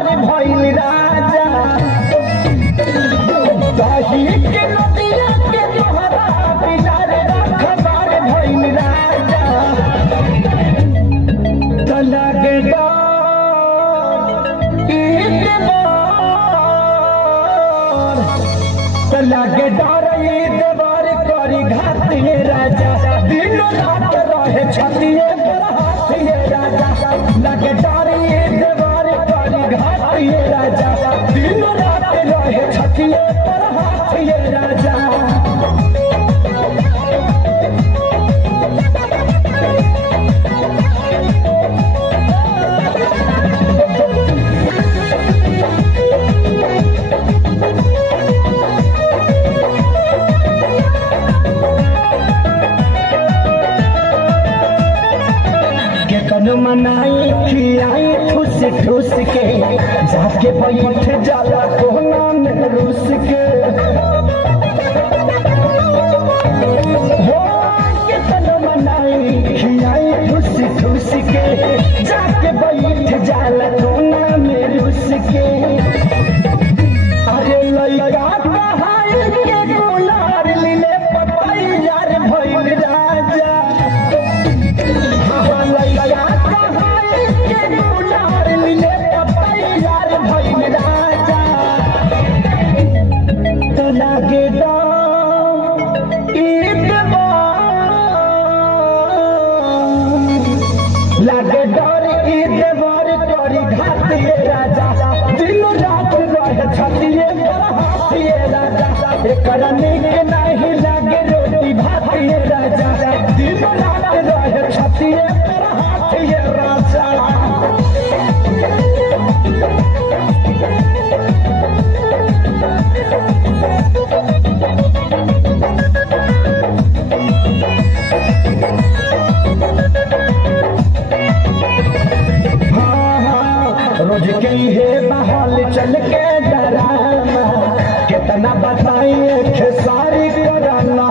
बार भइल राजा दही के नदिया के तोहरा बिलार खबर भइल राजा तला के तला के डर देवर करी घात ये राजा दिन रात रहे छतिए पर हाथ ये राजा लगे डर देवर करी घात ये राजा दिन रात रहे छतिए पर हाथ ये राजा मनाई खियाई ठूस ठूस के जाके बैठ जाला कोना में रूस के हो कितना मनाई खियाई ठूस ठूस के जाके बैठ जाला कोना में रूस के अरे लइका कहाई के गुलार लीले पपाई यार भइल राजा लागे डर देवर करी घात ये राजा दिन रात रहे छतिए पर हाथ ये राजा एकर नीक नहीं लागे रोटी भात ये राजा दिन रात रहे छतिए पर हाथ ये राजा रोज के है बहाल चल के डराना कितना बताइए खेसारी कराना